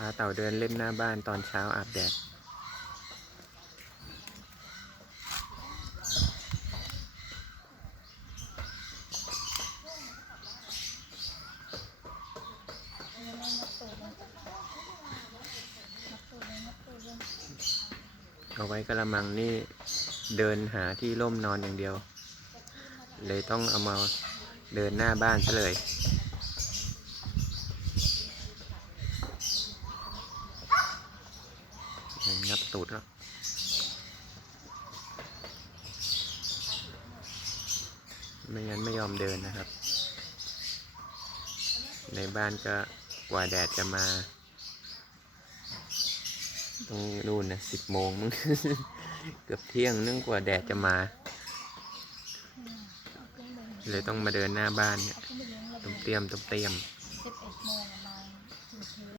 พาเต่าเดินเล่นหน้าบ้านตอนเช้าอาบแดดเอาไว้กระมังนี่เดินหาที่ร่มนอนอย่างเดียว เลยต้องเอามาเดินหน้าบ้านซะเลยเดิน งับตูดแล้วไม่งั้นไม่ยอมเดินนะครับ ในบ้านก็กว่าแดดจะมาต้องนู่นนะสิบโมงมึงเกือบเที่ยงนึงกว่าแดดจะมา เลยต้องมาเดินหน้าบ้านเนี่ยต้มเตรียมต้มเตรียม